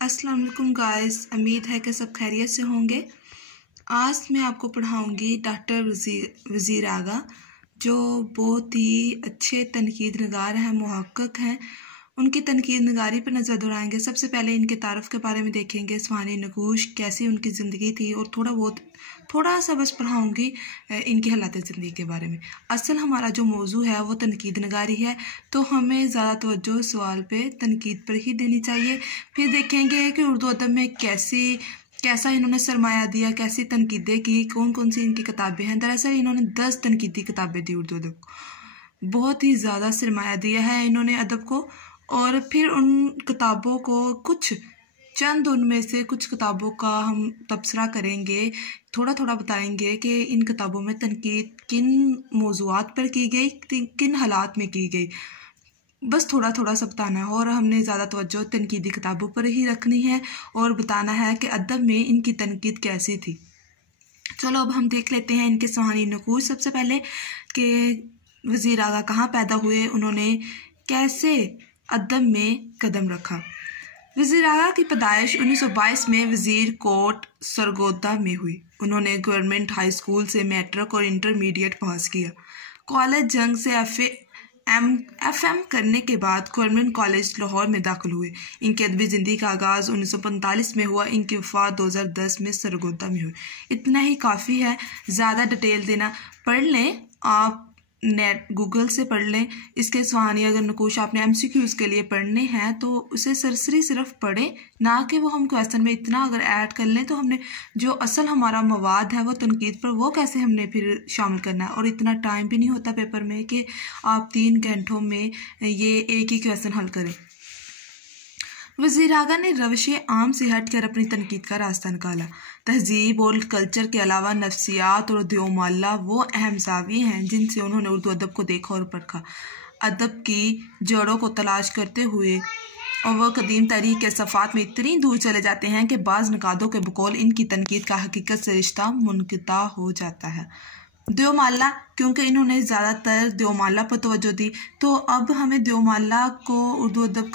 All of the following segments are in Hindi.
अस्सलाम वालेकुम गाइस, उम्मीद है कि सब खैरियत से होंगे। आज मैं आपको पढ़ाऊंगी डॉक्टर वज़ीर आगा, जो बहुत ही अच्छे तनकीद नगार हैं, मुहक्किक हैं। उनकी तनकीद नगारी पर नज़र दौड़ाएंगे। सबसे पहले इनके तारफ़ के बारे में देखेंगे, स्वानी नकूश, कैसी उनकी ज़िंदगी थी, और थोड़ा सा बस पढ़ाऊँगी इनकी हालात ज़िंदगी के बारे में। असल हमारा जो मौजू है वो तनकीद नगारी है, तो हमें ज़्यादा तवज्जो सवाल पे तनकीद पर ही देनी चाहिए। फिर देखेंगे कि उर्दू अदब में कैसा इन्होंने सरमाया दिया, कैसी तनकीदें की, कौन कौन सी इनकी किताबें हैं। दरअसल इन्होंने 10 तनकीदी किताबें दी उर्दू अदब को। बहुत ही ज़्यादा सरमाया दिया है इन्होंने अदब को। और फिर उन किताबों को चंद उनमें से कुछ किताबों का हम तबसरा करेंगे, थोड़ा बताएंगे कि इन किताबों में तनकीद किन मौज़ूआत पर की गई, किन हालात में की गई। बस थोड़ा सा बताना है, और हमने ज़्यादा तवज्जो तनकीदी किताबों पर ही रखनी है और बताना है कि अदब में इनकी तनकीद कैसी थी। चलो अब हम देख लेते हैं इनके स्वानी नकूश। सबसे पहले कि वज़ीर आगा कहाँ पैदा हुए, उन्होंने कैसे अदब में कदम रखा। वज़ीर आगा की पैदाइश 1922 में वज़ीर कोट सरगोदा में हुई। उन्होंने गवर्नमेंट हाई स्कूल से मैट्रिक और इंटरमीडिएट पास किया। कॉलेज जंग से एफएम करने के बाद गवर्नमेंट कॉलेज लाहौर में दाखिल हुए। इनकी अदबी ज़िंदगी का आगाज़ 1945 में हुआ। इनकी वफ़ात 2010 में सरगोदा में हुई। इतना ही काफ़ी है, ज़्यादा डिटेल देना पढ़ लें आप, नेट गूगल से पढ़ लें। इसके स्वानी अगर नकूश आपने MCQs के लिए पढ़ने हैं तो उसे सरसरी सिर्फ पढ़ें, ना कि वो हम क्वेश्चन में इतना अगर ऐड कर लें तो हमने जो असल हमारा मवाद है वो तनकीद पर, वो कैसे हमने फिर शामिल करना है। और इतना टाइम भी नहीं होता पेपर में कि आप 3 घंटों में ये एक ही क्वेश्चन हल करें। वज़ीर आगा ने रवश आम से हटकर अपनी तनकीद का रास्ता निकाला। तहजीब और कल्चर के अलावा नफ्सियात और द्योमाला वो अहम ज़ाविये हैं जिनसे उन्होंने उर्दू अदब को देखा और परखा। अदब की जड़ों को तलाश करते हुए और वह कदीम तारीख के सफ़ात में इतनी दूर चले जाते हैं कि बाज़ नकादों के बकौल इनकी तनकीद का हकीकत से रिश्ता मुनक़ता हो जाता है। द्योमाला, क्योंकि इन्होंने ज़्यादातर द्योमाला पर तवज्जो दी, तो अब हमें द्योमाला को उर्दू अदब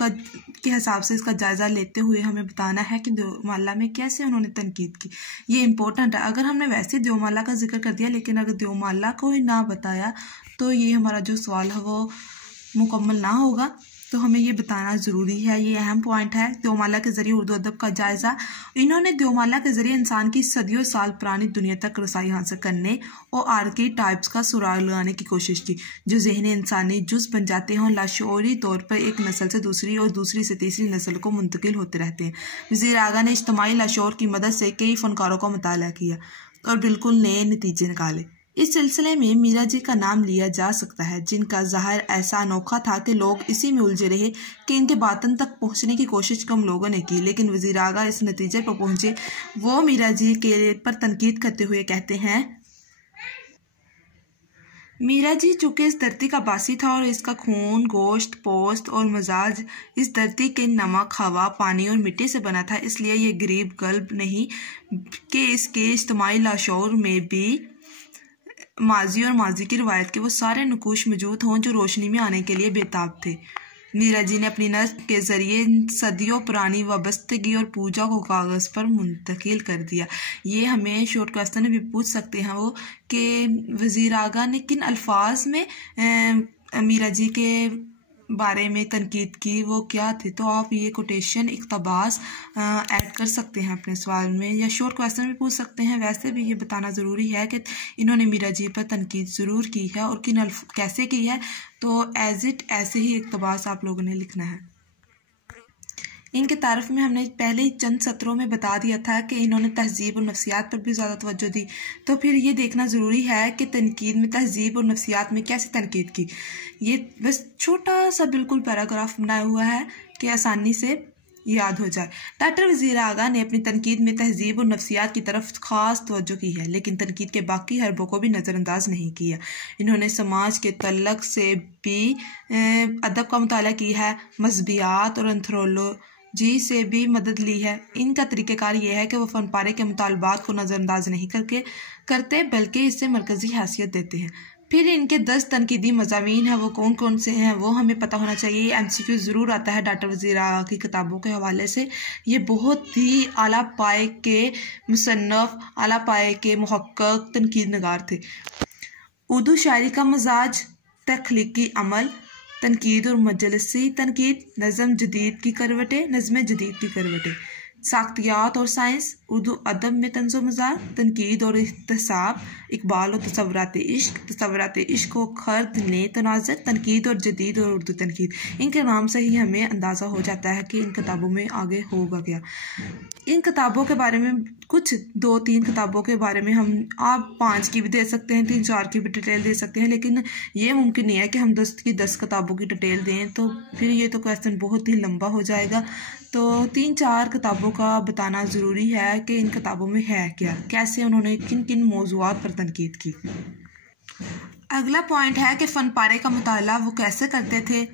के हिसाब से इसका जायज़ा लेते हुए हमें बताना है कि द्योमाला में कैसे उन्होंने तनकीद की। ये इम्पोर्टेंट है। अगर हमने वैसे द्योमाला का जिक्र कर दिया लेकिन अगर द्योमाला को ही ना बताया तो ये हमारा जो सवाल है वो मुकम्मल ना होगा। तो हमें ये बताना ज़रूरी है, ये अहम पॉइंट है। द्योमाला के ज़रिए उर्दू अदब का जायज़ा। इन्होंने द्योमाला के ज़रिए इंसान की सदियों साल पुरानी दुनिया तक रसाई हासिल करने और आर्कीटाइप्स का सुराग लगाने की कोशिश की, जो ज़हनी इंसानी जुज़ बन जाते हों, लाशऊरी तौर पर एक नस्ल से दूसरी और दूसरी से तीसरी नस्ल को मुंतकिल होते रहते हैं। वज़ीर आगा ने इज्तिमाई लाशऊर की मदद से कई फ़नकारों का मुताला किया और बिल्कुल नए नतीजे निकाले। इस सिलसिले में मीरा जी का नाम लिया जा सकता है, जिनका ज़ाहिर ऐसा अनोखा था कि लोग इसी में उलझे रहे कि इनके बातन तक पहुंचने की कोशिश कम लोगों ने की, लेकिन वज़ीर आगा इस नतीजे पर पहुंचे। वो मीरा जी के पर तनकीद करते हुए कहते हैं, मीरा जी चूँकि इस धरती का बासी था और इसका खून, गोश्त, पोस्त और मजाज इस धरती के नमक, हवा, पानी और मिट्टी से बना था, इसलिए ये गरीब गल्ब नहीं कि इसके इज्तिमाई लाशऊर में भी माजी और माजी की रिवायत के वो सारे नकूश मौजूद हों जो रोशनी में आने के लिए बेताब थे। मीरा जी ने अपनी नस्ल के ज़रिए सदियों पुरानी वाबस्तगी और पूजा को कागज़ पर मुंतकिल कर दिया। ये हमें शॉर्ट क्वेश्चन में भी पूछ सकते हैं वो कि वज़ीर आगा ने किन अल्फाज में मीरा जी के बारे में तनकीद की, वो क्या थे। तो आप ये कोटेशन इक़्तिबास ऐड कर सकते हैं अपने सवाल में, या शॉर्ट क्वेश्चन भी पूछ सकते हैं। वैसे भी ये बताना ज़रूरी है कि इन्होंने मीरा जी पर तनकीद ज़रूर की है और कैसे की है, तो ऐसे ही इक़्तिबास आप लोगों ने लिखना है। इनके तारफ़ में हमने पहले ही चंद सत्रों में बता दिया था कि इन्होंने तहजीब और नफ्सियात पर भी ज़्यादा तवज्जो दी, तो फिर ये देखना ज़रूरी है कि तनकीद में तहजीब और नफ्सियात में कैसे तनकीद की। ये बस छोटा सा बिल्कुल पैराग्राफ बनाया हुआ है कि आसानी से याद हो जाए। डॉक्टर वज़ीर आगा ने अपनी तनकीद में तहजीब और नफ्सियात की तरफ ख़ास तवज्जो की है, लेकिन तनकीद के बाकी हरबों को भी नज़रअंदाज नहीं किया। इन्होंने समाज के तल्लक से भी अदब का मुताला किया है, मज़हबियात और एंथ्रोलॉजी से भी मदद ली है। इनका तरीक़ेकार ये है कि वह फ़नपारे के मुतालबात को नज़रअंदाज नहीं करते बल्कि इससे मरकज़ी हैसियत देते हैं। फिर इनके 10 तनकीदी मज़ामीन हैं, वो कौन कौन से हैं वो हमें पता होना चाहिए। MCQ ज़रूर आता है डॉक्टर वज़ीर आगा की किताबों के हवाले से। ये बहुत ही आला पाए के मुसन्नफ़, आला पाए के मुहक्क़क़ तनकीद नगार थे। उर्दू शायरी का मजाज, तख्लीकी अमल, तनकीद और मजलसी तनकीद, नज़म जदीद की करवटें, नज़म जदीद की करवटें, साख्तियात और साइंस, उर्दू अदब में तंज़ व मज़ाक, तनकीद और इख्तिसाब, इकबाल और तसव्वुरात इश्क को खर्द ने तनाज़र, तनकीद और जदीद और उर्दू तनकीद। इनके नाम से ही हमें अंदाज़ा हो जाता है कि इन किताबों में आगे होगा क्या। इन किताबों के बारे में कुछ 2-3 किताबों के बारे में हम आप 5 की भी दे सकते हैं, 3-4 की भी डिटेल दे सकते हैं, लेकिन ये मुमकिन नहीं है कि हम 10 की 10 किताबों की डिटेल दें, तो फिर ये तो क्वेश्चन बहुत ही लंबा हो जाएगा। तो 3-4 किताबों का बताना ज़रूरी है कि इन किताबों में है क्या, कैसे उन्होंने किन किन मौज़ूआत पर तनकीद की। अगला पॉइंट है कि फ़न पारे का मुताला वो कैसे करते थे।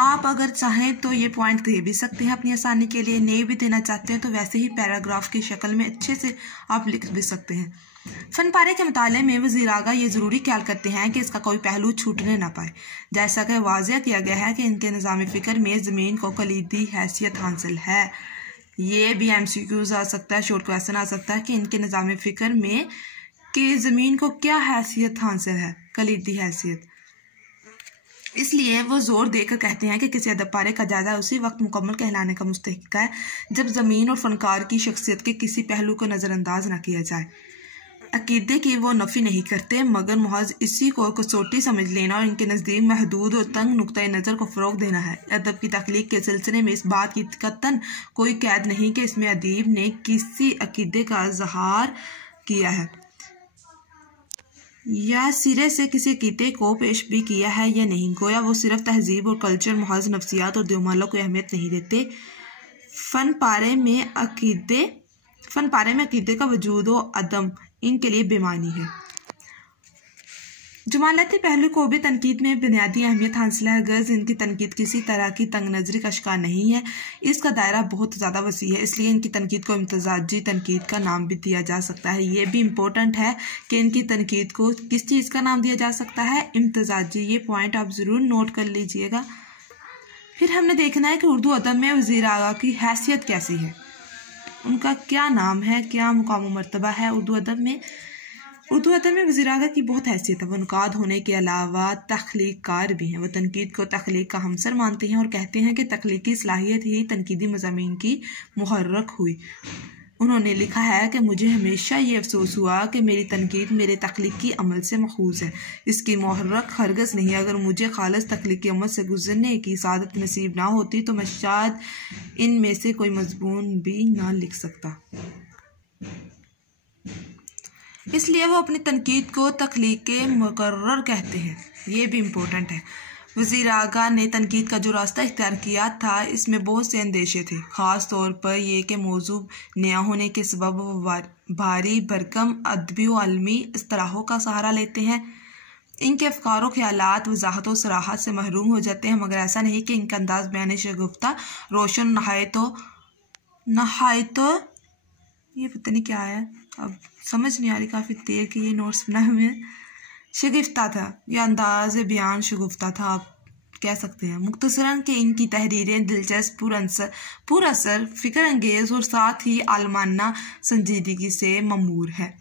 आप अगर चाहें तो ये पॉइंट दे भी सकते हैं अपनी आसानी के लिए, नहीं भी देना चाहते हैं तो वैसे ही पैराग्राफ की शक्ल में अच्छे से आप लिख भी सकते हैं। फ़न पारे के मुताले में वज़ीर आगा ये ज़रूरी ख्याल करते हैं कि इसका कोई पहलू छूटने ना पाए। जैसा कि वाज़िया किया गया है कि इनके निज़ाम फ़िक्र में ज़मीन को कलीदी हैसियत हासिल है। ये भी MCQs आ सकता है, शॉर्ट क्वेश्चन आ सकता है कि इनके निज़ाम फ़िक्र में कि ज़मीन को क्या हैसियत हासिल है, कलीदी हैसियत। इसलिए वो जोर देकर कहते हैं कि किसी अदब पारे का जायज़ा उसी वक्त मुकम्मल कहलाने का मुस्तहिक़ है जब ज़मीन और फ़नकार की शख्सियत के किसी पहलू को नज़रअंदाज न किया जाए। अकीदे की वो नफ़ी नहीं करते, मगर महज इसी को कसौटी समझ लेना और इनके नज़दीक महदूद और तंग नुक्ता नज़र को फ़रोग़ देना है। अदब की तख्लीक के सिलसिले में इस बात की कतन कोई कैद नहीं कि इसमें अदीब ने किसी अकीदे का इज़हार किया है या सिरे से किसी अकीदे को पेश भी किया है या नहीं। गोया वो सिर्फ तहजीब और कल्चर, महज नफ्सियात और देवमालों को अहमियत नहीं देते। फ़न पारे में अकीदे का वजूद व अदम इनके लिए बेमानी है। जमालती पहलू को भी तनकीद में बुनियादी अहमियत हासिल है, गर्ज इनकी तनकीद किसी तरह की तंग नज़री का शिकार नहीं है। इसका दायरा बहुत ज़्यादा वसी है, इसलिए इनकी तनकीद को इम्तजाजी तनकीद का नाम भी दिया जा सकता है। ये भी इम्पोर्टेंट है कि इनकी तनकीद को किस चीज़ का नाम दिया जा सकता है, इम्तजाजी। ये पॉइंट आप ज़रूर नोट कर लीजिएगा। फिर हमने देखना है कि उर्दू अदब में वज़ीर आगा की हैसियत कैसी है, उनका क्या नाम है, क्या मुकाम मर्तबा है उर्दू अदब में। उर्दू अदब में वज़ीर आगा की बहुत हैसियत है। वो नुकाद होने के अलावा तख्लीक कार भी हैं। वो तनकीद को तख्लीक का हमसर मानते हैं और कहते हैं कि तख्लीकी सलाहियत ही तनकीदी मज़ामीन की मुहर्रक हुई। उन्होंने लिखा है कि मुझे हमेशा ये अफसोस हुआ कि मेरी तनकीद मेरे तख्लीकी अमल से मखूज़ है, इसकी मुहर्रक हरगज़ नहीं। अगर मुझे खालिस तख्लीकी अमल से गुजरने की सादत नसीब ना होती तो मैं शायद इनमें से कोई मज़मून भी ना लिख सकता। इसलिए वो अपनी तनकीद को तख्लीक मुकर्रर कहते हैं। ये भी इम्पोर्टेंट है। वज़ीर आगा ने तनकीद का जो रास्ता इख्तियार किया था, इसमें बहुत से अंदेशे थे, ख़ास तौर पर यह कि मौजू नया होने के सबब भारी भरकम अदबी व अलमी इस्तलाहों का सहारा लेते हैं। इनके अफ़कार व ख़यालात वज़ाहत व सराहत से महरूम हो जाते हैं, मगर ऐसा नहीं कि इनका अंदाज़ बयान शगुफ्ता, रोशन, नहायतो ये पता नहीं क्या है, अब समझ नहीं आ रही, काफ़ी देर के ये नोट्स बनाए हुए हैं। शगुफ्ता था या अंदाज़ बयान शगुफ्ता था, आप कह सकते हैं। मुख्तसरन कि इनकी तहरीरें दिलचस्प, पुरअसर, फ़िक्र अंगेज़ और साथ ही आलमाना संजीदगी से ममूर है।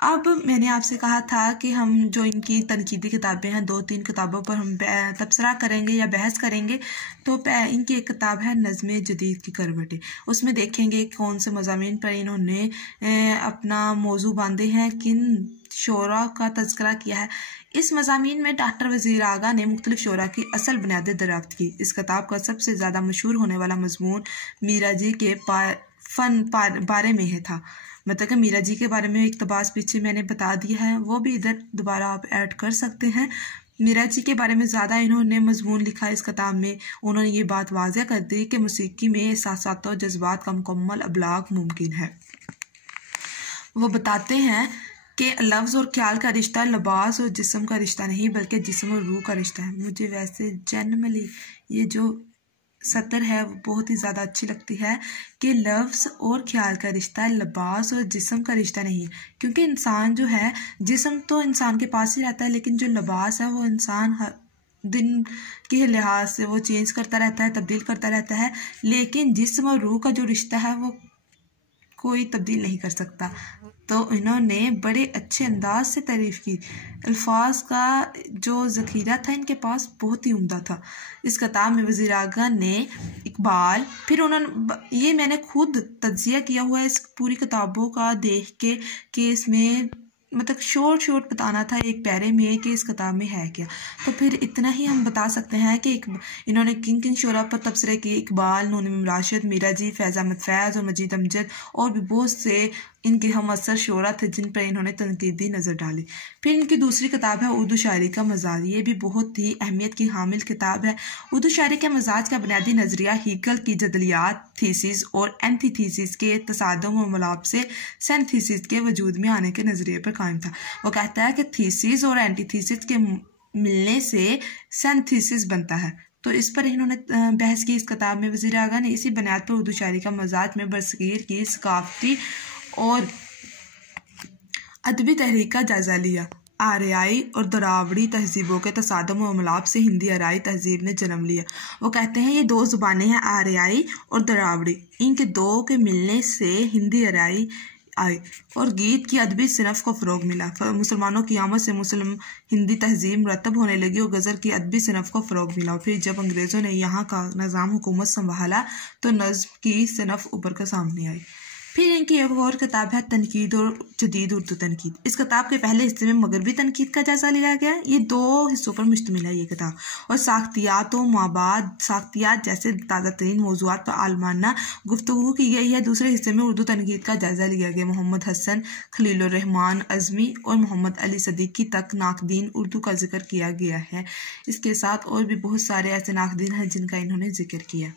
अब मैंने आपसे कहा था कि हम जो इनकी तनकीदी किताबें हैं, 2-3 किताबों पर हम तबसरा करेंगे या बहस करेंगे। तो इनकी एक किताब है नज़्म जदीद की करवटें, उसमें देखेंगे कौन से मज़ामीन पर इन्होंने अपना मौजू बांधे हैं, किन शोरा का तज़किरा किया है। इस मज़ामीन में डॉक्टर वज़ीर आगा ने मुख्तलिफ शोरा की असल बुनियादें दरियाफ्त की। इस किताब का सबसे ज़्यादा मशहूर होने वाला मज़मून मीरा जी के फ़न बारे में था। मतलब कि मीरा जी के बारे में इक़्तिबास पीछे मैंने बता दिया है, वो भी इधर दोबारा आप ऐड कर सकते हैं। मीरा जी के बारे में ज़्यादा इन्होंने मज़मून लिखा इस किताब में। उन्होंने ये बात वाज़ह कर दी कि मौसीकी में एहसासात और जज्बात का मुकम्मल अबलाग मुमकिन है। वो बताते हैं कि लफ्ज़ और ख्याल का रिश्ता लिबास और जिस्म का रिश्ता नहीं, बल्कि जिस्म और रूह का रिश्ता है। मुझे वैसे जनरली ये जो सतर है वो बहुत ही ज़्यादा अच्छी लगती है कि लफ्ज़ और ख्याल का रिश्ता लिबास और जिस्म का रिश्ता नहीं है, क्योंकि इंसान जो है जिस्म तो इंसान के पास ही रहता है, लेकिन जो लिबास है वो इंसान हर दिन के लिहाज से वो चेंज करता रहता है, तब्दील करता रहता है, लेकिन जिस्म और रूह का जो रिश्ता है वो कोई तब्दील नहीं कर सकता। तो इन्होंने बड़े अच्छे अंदाज से तारीफ़ की। अल्फाज का जो ज़ख़ीरा था इनके पास बहुत ही उम्दा था। इस किताब में वज़ीर आगा ने इकबाल, फिर उन्होंने ये मैंने खुद तज्ज़िया किया हुआ है इस पूरी किताबों का देख के कि इसमें मतलब शॉर्ट बताना था एक पैरे में कि इस किताब में है क्या। तो फिर इतना ही हम बता सकते हैं कि इन्होंने किन किन शोरा पर तबसरे किए। इकबाल, नून राशिद, मीरा जी, फैज़ अहमद फैज़ और मजीद अमजद और भी बहुत से इनके हम असर शोरा थे जिन पर इन्होंने तनकीदी नज़र डाली। फिर इनकी दूसरी किताब है उर्दू शायरी का मजाज। ये भी बहुत ही अहमियत की हामिल किताब है। उर्दू शायरी के मजाज का बुनियादी नज़रिया हीकल की जदलियात, थीसिस और एंटीथीसिस के तसादुम और मलाप से सिंथेसिस के वजूद में आने के नज़रिए पर कायम था। वो कहता है कि थीसिस और एंटीथीसिस के मिलने से सिंथेसिस बनता है। तो इस पर इन्होंने बहस की इस किताब में। वज़ीर आगा ने इसी बुनियाद पर उर्दू शायरी का मजाज में बरसगीर की सकाफती और अदबी तहरीक का जायज़ा लिया। आर्याई और दरावड़ी तहजीबों के तसादुम और मिलाप से हिंदी आर्याई तहजीब ने जन्म लिया। वो कहते हैं ये दो ज़ुबानें हैं, आर्याई और दरावड़ी, इनके दो के मिलने से हिंदी आर्याई आई और गीत की अदबी सिनफ को फ़रोग मिला। मुसलमानों की आमद से मुस्लिम हिंदी तहजीब मरतब होने लगी और गज़ल की अदबी सिनफ को फ़रोग मिला। और फिर जब अंग्रेज़ों ने यहाँ का निज़ाम हुकूमत संभाला तो नज़्म की सिनफ उभर कर सामने आई। फिर इनकी एक और किताब है तनकीद और जदीद उर्दू तनकीद। इस किताब के पहले हिस्से में मगरबी तनकीद का जायज़ा लिया गया। ये दो हिस्सों पर मुश्तमिल है ये किताब, और साख्तियात व माबाद साख्तियात जैसे ताज़ा तरीन मौज़ूआत पर आलमाना गुफ्तगू की गई है। दूसरे हिस्से में उर्दू तनकीद का जायज़ा लिया गया। मोहम्मद हसन, खलीलुर रहमान अज़मी और मोहम्मद अली सदीकी तक नाकदीन उर्दू का जिक्र किया गया है। इसके साथ और भी बहुत सारे ऐसे नाकदीन हैं जिनका इन्होंने जिक्र किया।